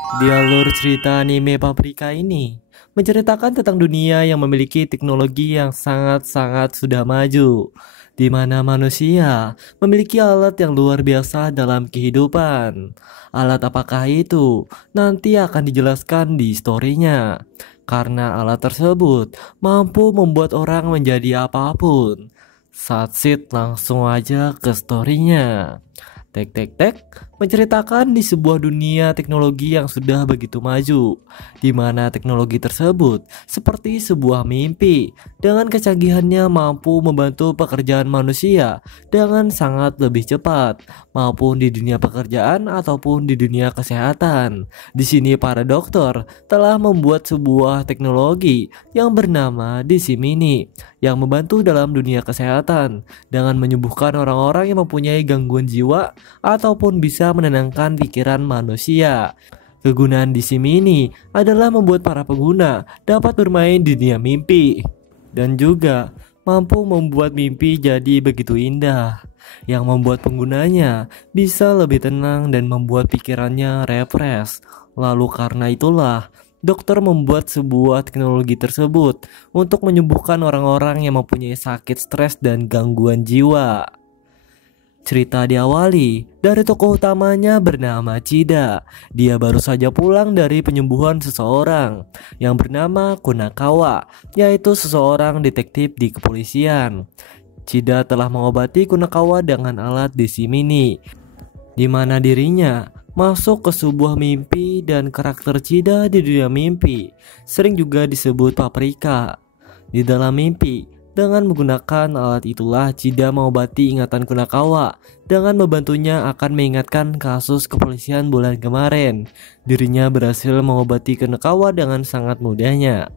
Di alur cerita anime Paprika ini menceritakan tentang dunia yang memiliki teknologi yang sangat-sangat sudah maju, di mana manusia memiliki alat yang luar biasa dalam kehidupan. Alat apakah itu? Nanti akan dijelaskan di storynya. Karena alat tersebut mampu membuat orang menjadi apapun. Satsit langsung aja ke storynya. Tek tek tek menceritakan di sebuah dunia teknologi yang sudah begitu maju, di mana teknologi tersebut seperti sebuah mimpi dengan kecanggihannya mampu membantu pekerjaan manusia dengan sangat lebih cepat, maupun di dunia pekerjaan ataupun di dunia kesehatan. Di sini para dokter telah membuat sebuah teknologi yang bernama DC Mini yang membantu dalam dunia kesehatan dengan menyembuhkan orang-orang yang mempunyai gangguan jiwa ataupun bisa menenangkan pikiran manusia. Kegunaan DC Mini adalah membuat para pengguna dapat bermain di dunia mimpi dan juga mampu membuat mimpi jadi begitu indah yang membuat penggunanya bisa lebih tenang dan membuat pikirannya refresh. Lalu karena itulah dokter membuat sebuah teknologi tersebut untuk menyembuhkan orang-orang yang mempunyai sakit stres dan gangguan jiwa. Cerita diawali dari tokoh utamanya bernama Chida. Dia baru saja pulang dari penyembuhan seseorang yang bernama Kunakawa, yaitu seseorang detektif di kepolisian. Chida telah mengobati Kunakawa dengan alat DC Mini, di mana dirinya masuk ke sebuah mimpi dan karakter Chida di dunia mimpi sering juga disebut Paprika. Di dalam mimpi, dengan menggunakan alat itulah Chida mengobati ingatan Kunakawa dengan membantunya akan mengingatkan kasus kepolisian bulan kemarin. Dirinya berhasil mengobati Kunakawa dengan sangat mudahnya.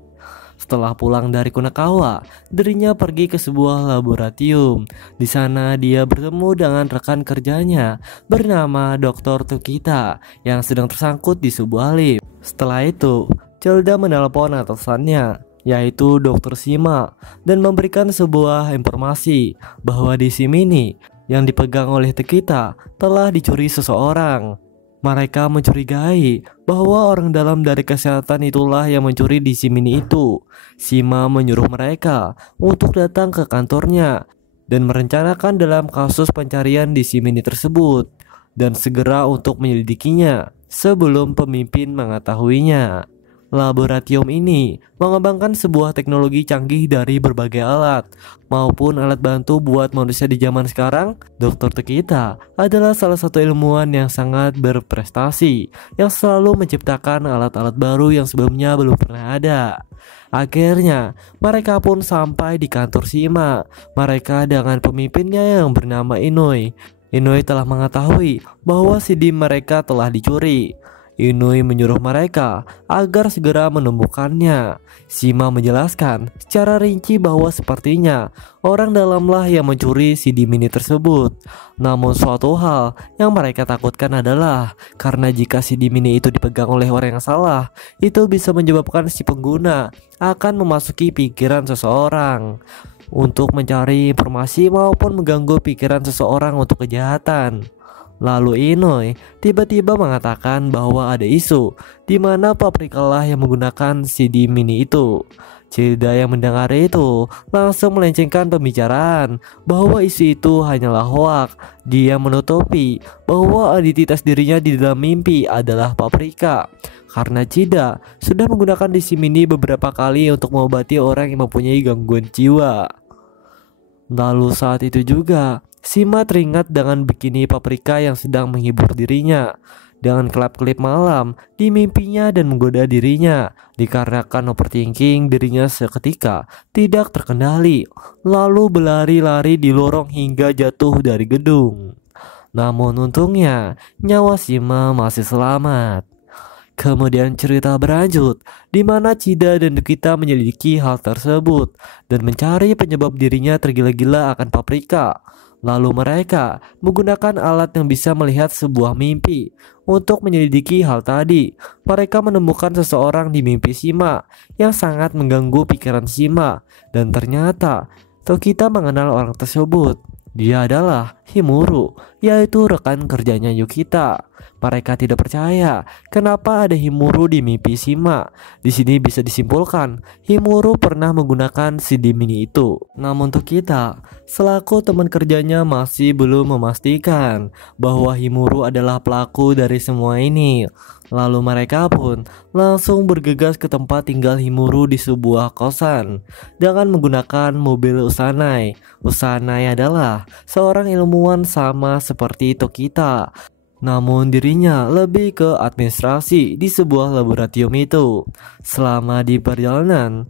Setelah pulang dari Kunakawa, dirinya pergi ke sebuah laboratorium. Di sana dia bertemu dengan rekan kerjanya bernama Dr. Tukita yang sedang tersangkut di sebuah lift. Setelah itu, Zelda menelpon atasannya, yaitu Dr. Shima, dan memberikan sebuah informasi bahwa DC Mini yang dipegang oleh Tukita telah dicuri seseorang. Mereka mencurigai bahwa orang dalam dari kesehatan itulah yang mencuri DC Mini itu. Shima menyuruh mereka untuk datang ke kantornya dan merencanakan dalam kasus pencarian DC Mini tersebut dan segera untuk menyelidikinya sebelum pemimpin mengetahuinya. Laboratorium ini mengembangkan sebuah teknologi canggih dari berbagai alat maupun alat bantu buat manusia di zaman sekarang. Dr. Tukita adalah salah satu ilmuwan yang sangat berprestasi yang selalu menciptakan alat-alat baru yang sebelumnya belum pernah ada. Akhirnya mereka pun sampai di kantor Shima. Mereka dengan pemimpinnya yang bernama Inui. Inui telah mengetahui bahwa CD mereka telah dicuri. Inui menyuruh mereka agar segera menemukannya. Shima menjelaskan secara rinci bahwa sepertinya orang dalamlah yang mencuri CD Mini tersebut. Namun suatu hal yang mereka takutkan adalah karena jika CD Mini itu dipegang oleh orang yang salah, itu bisa menyebabkan si pengguna akan memasuki pikiran seseorang untuk mencari informasi maupun mengganggu pikiran seseorang untuk kejahatan. Lalu Inui tiba-tiba mengatakan bahwa ada isu di mana Paprika lah yang menggunakan CD Mini itu. Chida yang mendengar itu langsung melencengkan pembicaraan bahwa isu itu hanyalah hoak. Dia menutupi bahwa identitas dirinya di dalam mimpi adalah Paprika karena Chida sudah menggunakan DC Mini beberapa kali untuk mengobati orang yang mempunyai gangguan jiwa. Lalu saat itu juga Shima teringat dengan bikini Paprika yang sedang menghibur dirinya dengan kelap-kelip malam di mimpinya dan menggoda dirinya. Dikarenakan overthinking, dirinya seketika tidak terkendali, lalu berlari-lari di lorong hingga jatuh dari gedung. Namun untungnya nyawa Shima masih selamat. Kemudian cerita berlanjut di mana Chida dan Tukita menyelidiki hal tersebut dan mencari penyebab dirinya tergila-gila akan Paprika. Lalu mereka menggunakan alat yang bisa melihat sebuah mimpi untuk menyelidiki hal tadi. Mereka menemukan seseorang di mimpi Shima yang sangat mengganggu pikiran Shima, dan ternyata Tokita mengenal orang tersebut. Dia adalah Himuro, yaitu rekan kerjanya Yukita. Mereka tidak percaya kenapa ada Himuru di mimpi Shima. Di sini bisa disimpulkan, Himuru pernah menggunakan CD mini itu. Namun untuk kita, selaku teman kerjanya masih belum memastikan bahwa Himuru adalah pelaku dari semua ini. Lalu mereka pun langsung bergegas ke tempat tinggal Himuru di sebuah kosan dengan menggunakan mobil Usanai. Usanai adalah seorang ilmuwan sama seperti Tokita, namun dirinya lebih ke administrasi di sebuah laboratorium itu. Selama di perjalanan,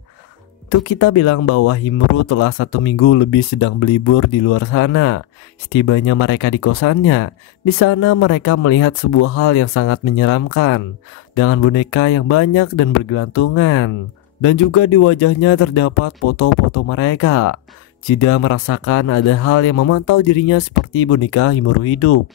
Tokita bilang bahwa Himuru telah 1 minggu lebih sedang berlibur di luar sana. Setibanya mereka di kosannya, di sana mereka melihat sebuah hal yang sangat menyeramkan, dengan boneka yang banyak dan bergelantungan. Dan juga di wajahnya terdapat foto-foto mereka. Chida merasakan ada hal yang memantau dirinya seperti boneka Himuru hidup.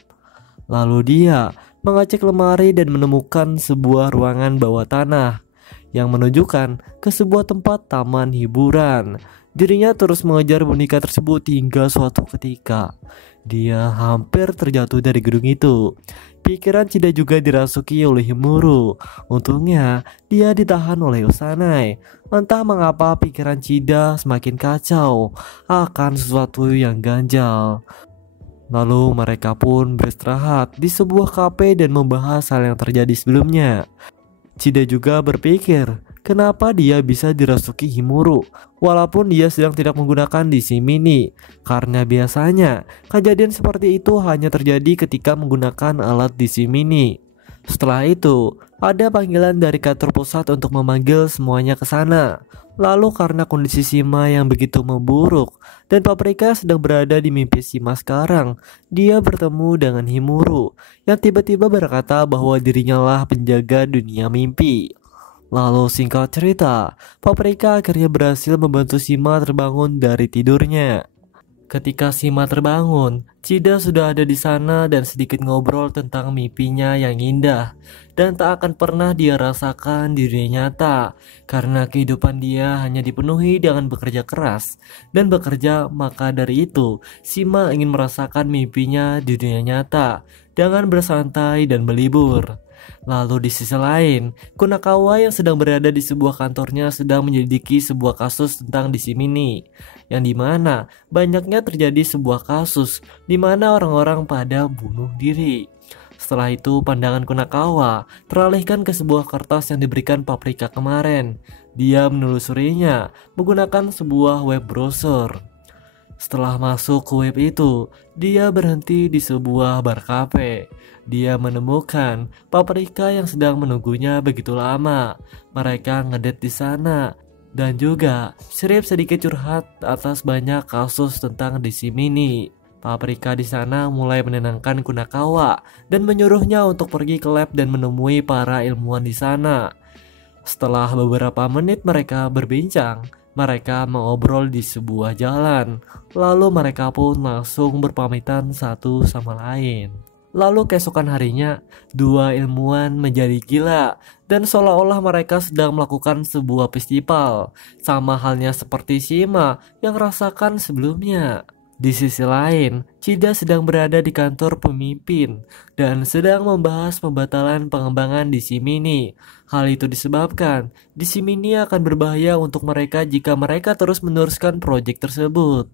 Lalu dia mengecek lemari dan menemukan sebuah ruangan bawah tanah yang menunjukkan ke sebuah tempat taman hiburan. Dirinya terus mengejar boneka tersebut hingga suatu ketika dia hampir terjatuh dari gedung itu. Pikiran Chida juga dirasuki oleh Himuru. Untungnya dia ditahan oleh Usanai. Entah mengapa pikiran Chida semakin kacau akan sesuatu yang ganjal. Lalu mereka pun beristirahat di sebuah kafe dan membahas hal yang terjadi sebelumnya. Chida juga berpikir kenapa dia bisa dirasuki Himuru walaupun dia sedang tidak menggunakan DC mini, karena biasanya kejadian seperti itu hanya terjadi ketika menggunakan alat DC mini. Setelah itu ada panggilan dari kantor pusat untuk memanggil semuanya ke sana. Lalu karena kondisi Shima yang begitu memburuk dan Paprika sedang berada di mimpi Shima sekarang, dia bertemu dengan Himuru yang tiba-tiba berkata bahwa dirinya lah penjaga dunia mimpi. Lalu singkat cerita, Paprika akhirnya berhasil membantu Shima terbangun dari tidurnya. Ketika Shima terbangun, Chida sudah ada di sana dan sedikit ngobrol tentang mimpinya yang indah dan tak akan pernah dia rasakan di dunia nyata, karena kehidupan dia hanya dipenuhi dengan bekerja keras dan bekerja. Maka dari itu Shima ingin merasakan mimpinya di dunia nyata dengan bersantai dan berlibur. Lalu di sisi lain, Kunakawa yang sedang berada di sebuah kantornya sedang menyelidiki sebuah kasus tentang DC mini, yang dimana banyaknya terjadi sebuah kasus di mana orang-orang pada bunuh diri. Setelah itu pandangan Kunakawa teralihkan ke sebuah kertas yang diberikan Paprika kemarin. Dia menelusurinya menggunakan sebuah web browser. Setelah masuk ke web itu, dia berhenti di sebuah bar cafe. Dia menemukan Paprika yang sedang menunggunya begitu lama. Mereka ngedate di sana dan juga Shrip sedikit curhat atas banyak kasus tentang DC mini. Paprika di sana mulai menenangkan Kunakawa dan menyuruhnya untuk pergi ke lab dan menemui para ilmuwan di sana. Setelah beberapa menit mereka berbincang, mereka mengobrol di sebuah jalan. Lalu mereka pun langsung berpamitan satu sama lain. Lalu keesokan harinya, dua ilmuwan menjadi gila dan seolah-olah mereka sedang melakukan sebuah festival, sama halnya seperti Shima yang rasakan sebelumnya. Di sisi lain, Chida sedang berada di kantor pemimpin dan sedang membahas pembatalan pengembangan DC mini. Hal itu disebabkan DC mini akan berbahaya untuk mereka jika mereka terus meneruskan proyek tersebut.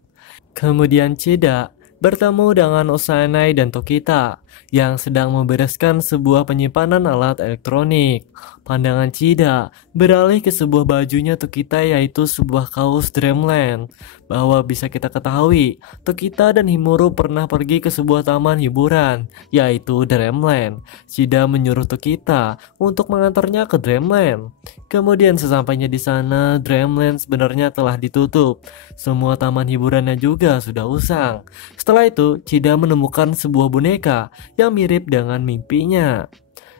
Kemudian Chida bertemu dengan Usanai dan Tokita yang sedang membereskan sebuah penyimpanan alat elektronik. Pandangan Chida beralih ke sebuah bajunya Tokita, yaitu sebuah kaos Dreamland. Bahwa bisa kita ketahui, Tokita dan Himuru pernah pergi ke sebuah taman hiburan, yaitu Dreamland. Chida menyuruh Tokita untuk mengantarnya ke Dreamland. Kemudian sesampainya di sana, Dreamland sebenarnya telah ditutup. Semua taman hiburannya juga sudah usang. Setelah itu, Chida menemukan sebuah boneka yang mirip dengan mimpinya.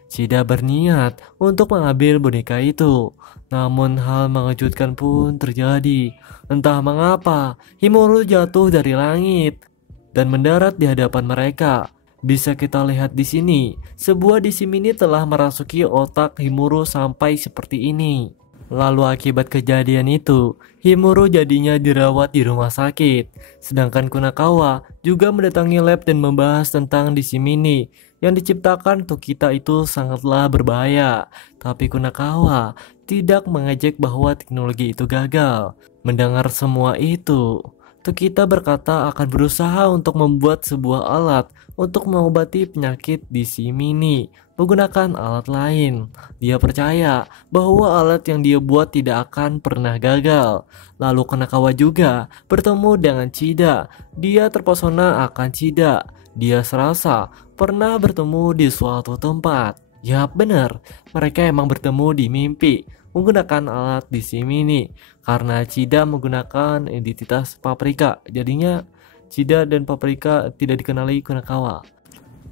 Chida berniat untuk mengambil boneka itu. Namun hal mengejutkan pun terjadi. Entah mengapa, Himuru jatuh dari langit dan mendarat di hadapan mereka. Bisa kita lihat di sini, sebuah DC mini telah merasuki otak Himuru sampai seperti ini. Lalu akibat kejadian itu, Himuru jadinya dirawat di rumah sakit. Sedangkan Kunakawa juga mendatangi lab dan membahas tentang DC mini. yang diciptakan untuk kita itu sangatlah berbahaya. Tapi Kunakawa tidak mengejek bahwa teknologi itu gagal. Mendengar semua itu, Tokita berkata akan berusaha untuk membuat sebuah alat untuk mengobati penyakit di si Mini menggunakan alat lain. Dia percaya bahwa alat yang dia buat tidak akan pernah gagal. Lalu Kunakawa juga bertemu dengan Chida. Dia terpesona akan Chida. Dia serasa pernah bertemu di suatu tempat. Yap, benar, mereka emang bertemu di mimpi menggunakan alat di si Mini. Karena Chida menggunakan identitas Paprika, jadinya Chida dan Paprika tidak dikenali Kunakawa.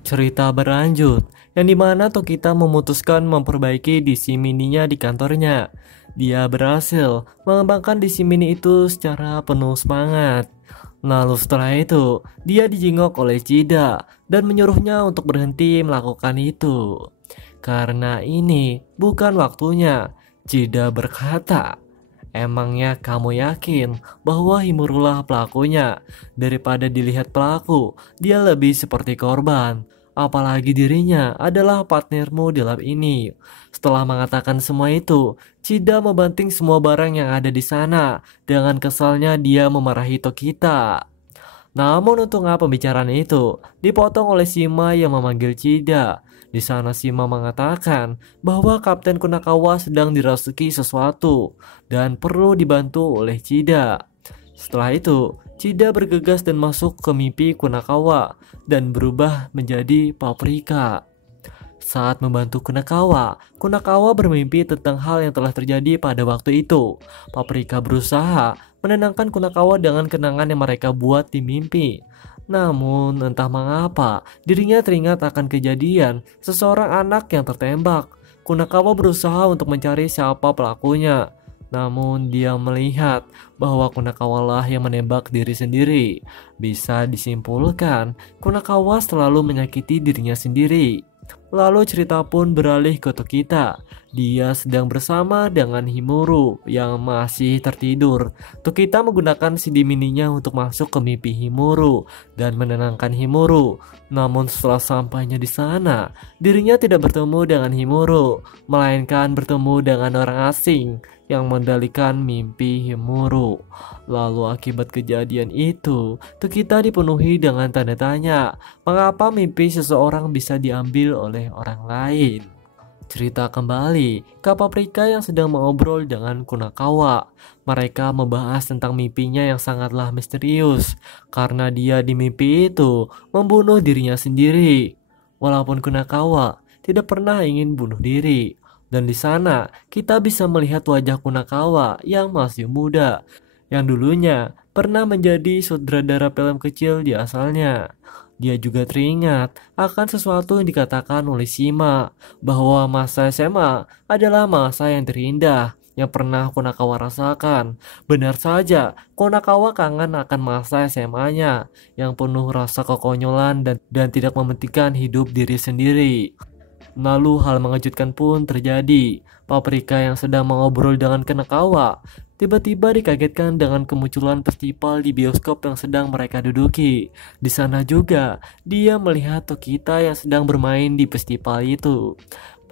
Cerita berlanjut, yang dimana Tokita memutuskan memperbaiki DC Mini-nya di kantornya. Dia berhasil mengembangkan DC Mini itu secara penuh semangat. Lalu setelah itu, dia dijenguk oleh Chida dan menyuruhnya untuk berhenti melakukan itu. Karena ini bukan waktunya, Chida berkata, "Emangnya kamu yakin bahwa Himurulah pelakunya? Daripada dilihat pelaku, dia lebih seperti korban. Apalagi dirinya adalah partnermu di lab ini." Setelah mengatakan semua itu, Chida membanting semua barang yang ada di sana. Dengan kesalnya dia memarahi Tokita. Namun untungnya pembicaraan itu dipotong oleh Shima yang memanggil Chida. Di sana Shima mengatakan bahwa Kapten Kunakawa sedang dirasuki sesuatu dan perlu dibantu oleh Chida. Setelah itu, Chida bergegas dan masuk ke mimpi Kunakawa dan berubah menjadi Paprika. Saat membantu Kunakawa, Kunakawa bermimpi tentang hal yang telah terjadi pada waktu itu. Paprika berusaha menenangkan Kunakawa dengan kenangan yang mereka buat di mimpi. Namun entah mengapa dirinya teringat akan kejadian seseorang anak yang tertembak. Kunakawa berusaha untuk mencari siapa pelakunya. Namun dia melihat bahwa Kunakawa lah yang menembak diri sendiri. Bisa disimpulkan, Kunakawa selalu menyakiti dirinya sendiri. Lalu cerita pun beralih ke Tokita. Dia sedang bersama dengan Himuru yang masih tertidur. Tokita menggunakan CD mininya untuk masuk ke mimpi Himuru dan menenangkan Himuru. Namun setelah sampainya di sana, dirinya tidak bertemu dengan Himuru, melainkan bertemu dengan orang asing yang mengendalikan mimpi Himuru. Lalu akibat kejadian itu, Tokita dipenuhi dengan tanda tanya, mengapa mimpi seseorang bisa diambil oleh orang lain? Cerita kembali ke Paprika yang sedang mengobrol dengan Kunakawa. Mereka membahas tentang mimpinya yang sangatlah misterius, karena dia di mimpi itu membunuh dirinya sendiri. Walaupun Kunakawa tidak pernah ingin bunuh diri. Dan di sana kita bisa melihat wajah Kunakawa yang masih muda, yang dulunya pernah menjadi sutradara film kecil di asalnya. Dia juga teringat akan sesuatu yang dikatakan oleh Shima, bahwa masa SMA adalah masa yang terindah yang pernah Kunakawa rasakan. Benar saja, Kunakawa kangen akan masa SMA-nya yang penuh rasa kekonyolan dan tidak mementingkan hidup diri sendiri. Lalu hal mengejutkan pun terjadi. Paprika yang sedang mengobrol dengan Kunakawa tiba-tiba dikagetkan dengan kemunculan festival di bioskop yang sedang mereka duduki. Di sana juga dia melihat Tokita yang sedang bermain di festival itu.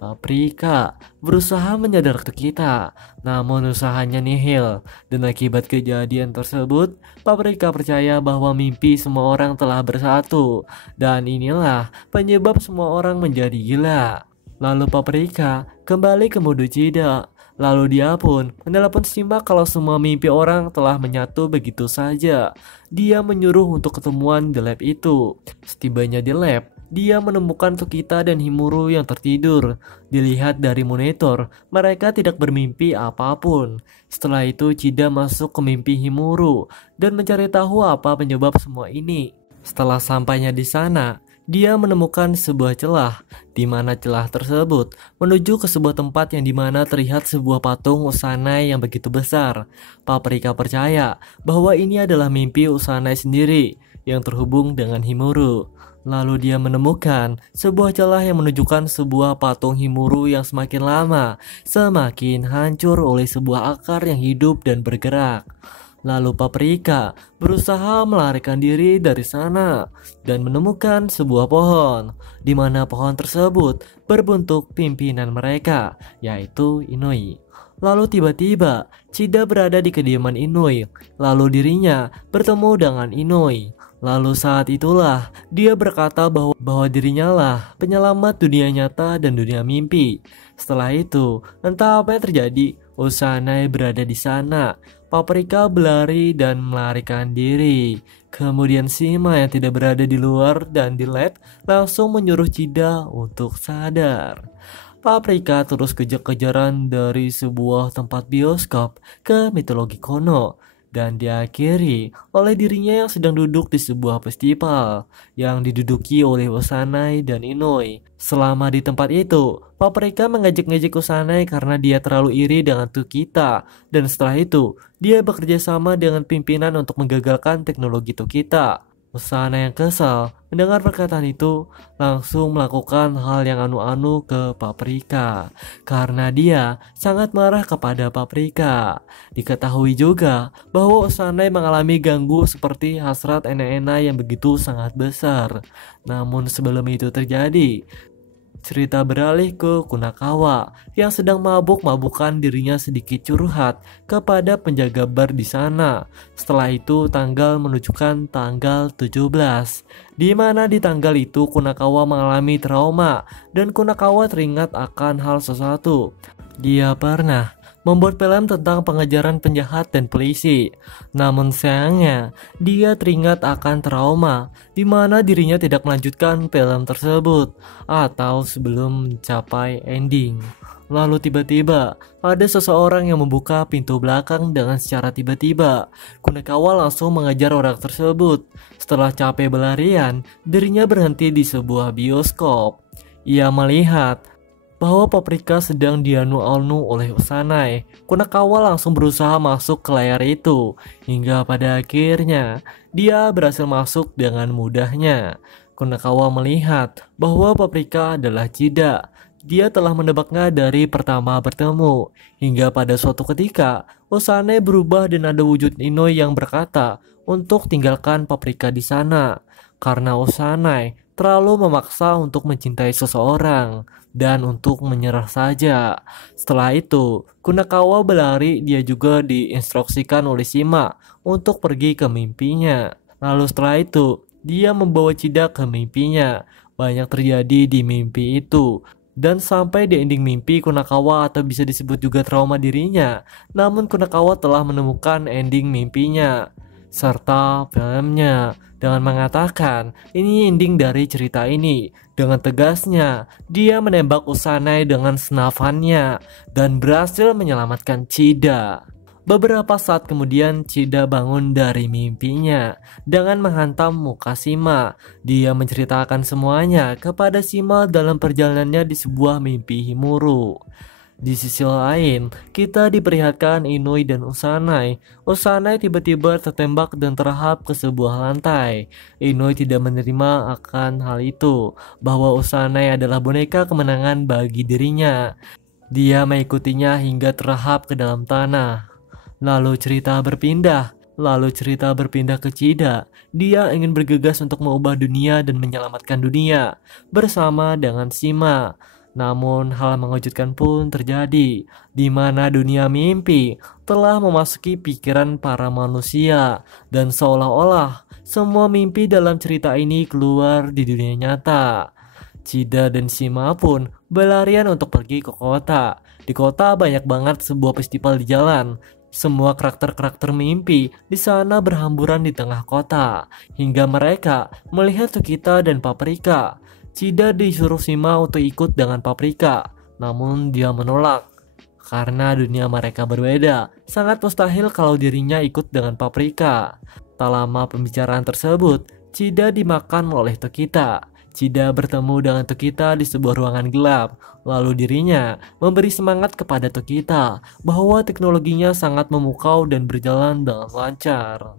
Paprika berusaha menyadar Tokita, namun usahanya nihil. Dan akibat kejadian tersebut, Paprika percaya bahwa mimpi semua orang telah bersatu. Dan inilah penyebab semua orang menjadi gila. Lalu Paprika kembali ke mode Chida. Lalu dia pun menelepon Shima kalau semua mimpi orang telah menyatu begitu saja. Dia menyuruh untuk ketemuan di lab itu. Setibanya di lab, dia menemukan Tokita dan Himuru yang tertidur. Dilihat dari monitor, mereka tidak bermimpi apapun. Setelah itu Chida masuk ke mimpi Himuru dan mencari tahu apa penyebab semua ini. Setelah sampainya di sana, dia menemukan sebuah celah, di mana celah tersebut menuju ke sebuah tempat yang dimana terlihat sebuah patung Usanai yang begitu besar. Paprika percaya bahwa ini adalah mimpi Usanai sendiri yang terhubung dengan Himuru. Lalu dia menemukan sebuah celah yang menunjukkan sebuah patung Himuru yang semakin lama semakin hancur oleh sebuah akar yang hidup dan bergerak. Lalu Paprika berusaha melarikan diri dari sana dan menemukan sebuah pohon, di mana pohon tersebut berbentuk pimpinan mereka, yaitu Inui. Lalu tiba-tiba Chida berada di kediaman Inui, lalu dirinya bertemu dengan Inui. Lalu saat itulah dia berkata bahwa dirinya lah penyelamat dunia nyata dan dunia mimpi. Setelah itu, entah apa yang terjadi, Usanai berada di sana. Paprika berlari dan melarikan diri. Kemudian Shima yang tidak berada di luar dan di lab langsung menyuruh Chida untuk sadar. Paprika terus kejar-kejaran dari sebuah tempat bioskop ke mitologi kuno dan diakhiri oleh dirinya yang sedang duduk di sebuah festival yang diduduki oleh Usanai dan Inui. Selama di tempat itu, Paprika mengejek-ngejek Usanai karena dia terlalu iri dengan Tokita, dan setelah itu dia bekerja sama dengan pimpinan untuk menggagalkan teknologi Tokita. Usanai yang kesal mendengar perkataan itu langsung melakukan hal yang anu-anu ke Paprika karena dia sangat marah kepada Paprika. Diketahui juga bahwa Usanai mengalami ganggu seperti hasrat enak-enak yang begitu sangat besar. Namun sebelum itu terjadi, cerita beralih ke Kunakawa yang sedang mabuk-mabukan dirinya sedikit curhat kepada penjaga bar di sana. Setelah itu tanggal menunjukkan tanggal 17, di mana di tanggal itu Kunakawa mengalami trauma dan Kunakawa teringat akan hal sesuatu. Dia pernah membuat film tentang pengejaran penjahat dan polisi. Namun sayangnya, dia teringat akan trauma di mana dirinya tidak melanjutkan film tersebut atau sebelum mencapai ending. Lalu tiba-tiba ada seseorang yang membuka pintu belakang dengan secara tiba-tiba. Kunakawa langsung mengejar orang tersebut. Setelah capek berlarian, dirinya berhenti di sebuah bioskop. Ia melihat bahwa Paprika sedang dianu-anu oleh Usanai. Kunakawa langsung berusaha masuk ke layar itu, hingga pada akhirnya dia berhasil masuk dengan mudahnya. Kunakawa melihat bahwa Paprika adalah Chida. Dia telah menebaknya dari pertama bertemu, hingga pada suatu ketika Usanai berubah dan ada wujud Inui yang berkata untuk tinggalkan Paprika di sana, karena Usanai terlalu memaksa untuk mencintai seseorang dan untuk menyerah saja. Setelah itu, Kunakawa berlari. Dia juga diinstruksikan oleh Shima untuk pergi ke mimpinya. Lalu setelah itu, dia membawa Chida ke mimpinya. Banyak terjadi di mimpi itu. Dan sampai di ending mimpi, Kunakawa atau bisa disebut juga trauma dirinya. Namun Kunakawa telah menemukan ending mimpinya serta filmnya dengan mengatakan ini ending dari cerita ini. Dengan tegasnya, dia menembak Usanai dengan senapannya dan berhasil menyelamatkan Chida. Beberapa saat kemudian Chida bangun dari mimpinya dengan menghantam muka Shima. Dia menceritakan semuanya kepada Shima dalam perjalanannya di sebuah mimpi Himuru. Di sisi lain, kita diperlihatkan Inui dan Usanai. Usanai tiba-tiba tertembak dan terhap ke sebuah lantai. Inui tidak menerima akan hal itu, bahwa Usanai adalah boneka kemenangan bagi dirinya. Dia mengikutinya hingga terhap ke dalam tanah. Lalu cerita berpindah ke Chida. Dia ingin bergegas untuk mengubah dunia dan menyelamatkan dunia bersama dengan Shima. Namun hal mengejutkan pun terjadi, di mana dunia mimpi telah memasuki pikiran para manusia dan seolah-olah semua mimpi dalam cerita ini keluar di dunia nyata. Chida dan Shima pun berlarian untuk pergi ke kota. Di kota banyak banget sebuah festival di jalan. Semua karakter-karakter mimpi di sana berhamburan di tengah kota, hingga mereka melihat Tokita dan Paprika. Chida disuruh Shima untuk ikut dengan Paprika, namun dia menolak karena dunia mereka berbeda. Sangat mustahil kalau dirinya ikut dengan Paprika. Tak lama pembicaraan tersebut, Chida dimakan oleh Tokita. Chida bertemu dengan Tokita di sebuah ruangan gelap. Lalu dirinya memberi semangat kepada Tokita bahwa teknologinya sangat memukau dan berjalan dengan lancar.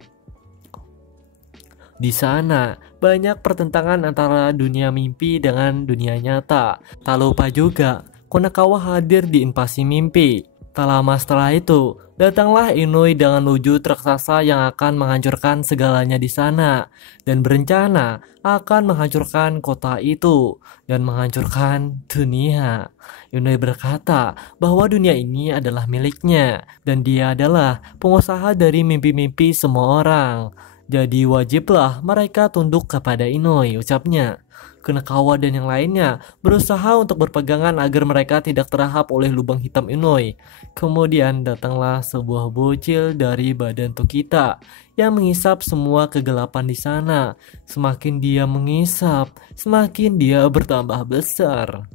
Di sana banyak pertentangan antara dunia mimpi dengan dunia nyata. Tak lupa juga Konakawa hadir di invasi mimpi. Tak lama setelah itu, datanglah Inui dengan wujud raksasa yang akan menghancurkan segalanya di sana dan berencana akan menghancurkan kota itu dan menghancurkan dunia. Inui berkata bahwa dunia ini adalah miliknya dan dia adalah pengusaha dari mimpi-mimpi semua orang. Jadi wajiblah mereka tunduk kepada Inui, ucapnya. Kunakawa dan yang lainnya berusaha untuk berpegangan agar mereka tidak terahap oleh lubang hitam Inui. Kemudian datanglah sebuah bocil dari badan Tokita yang menghisap semua kegelapan di sana. Semakin dia menghisap, semakin dia bertambah besar.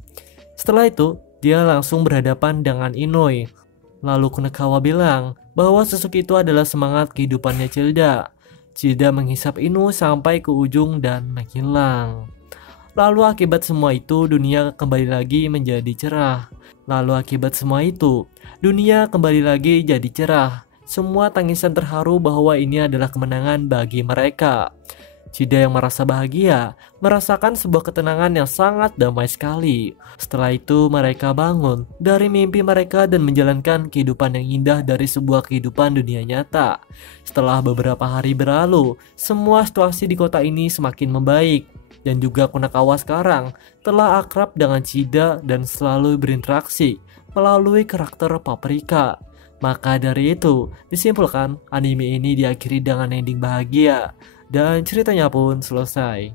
Setelah itu, dia langsung berhadapan dengan Inui. Lalu Kunakawa bilang bahwa sosok itu adalah semangat kehidupannya Childa. Childa menghisap Inu sampai ke ujung dan menghilang. Lalu akibat semua itu, dunia kembali lagi menjadi cerah. Semua tangisan terharu bahwa ini adalah kemenangan bagi mereka. Chida yang merasa bahagia, merasakan sebuah ketenangan yang sangat damai sekali. Setelah itu mereka bangun dari mimpi mereka dan menjalankan kehidupan yang indah dari sebuah kehidupan dunia nyata. Setelah beberapa hari berlalu, semua situasi di kota ini semakin membaik. Dan juga Kunakawa sekarang telah akrab dengan Chida dan selalu berinteraksi melalui karakter Paprika. Maka dari itu, disimpulkan anime ini diakhiri dengan ending bahagia dan ceritanya pun selesai.